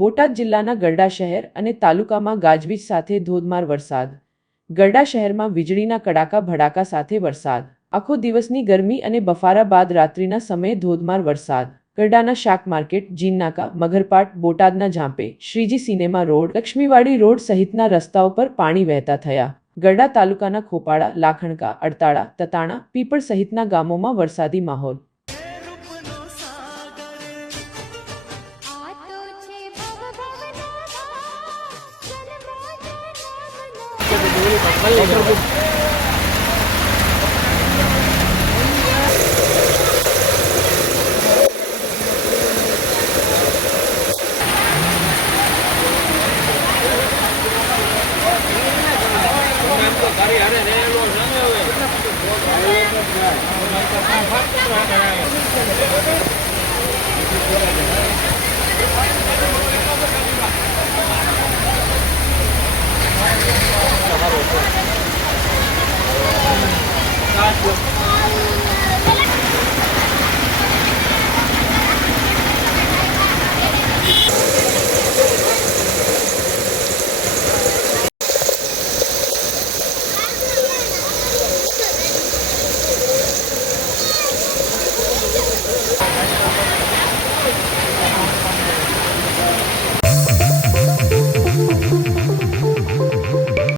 બોટાદ જિલ્લાના ગરડા શહેર અને તાલુકામાં ગાજવીજ સાથે ધોધમાર વરસાદ। ગરડા શહેરમાં વીજળીના કડાકા ભડાકા સાથે વરસાદ। આખો દિવસની ગરમી અને બફારા બાદ રાત્રિના સમયે ધોધમાર વરસાદ। ગરડાના શાક માર્કેટ, જીનનાકા, મગરપાટ, બોટાદના ઝાંપે, Shriji cinema road, Laxmiwadi road સહિતના રસ્તાઓ પર પાણી વહેતા થયા। ગરડા તાલુકાના ખોપાડા, લાખણકા, અડતાળા, તતાણા, પીપળ સહિતના ગામોમાં વરસાદી માહોલ।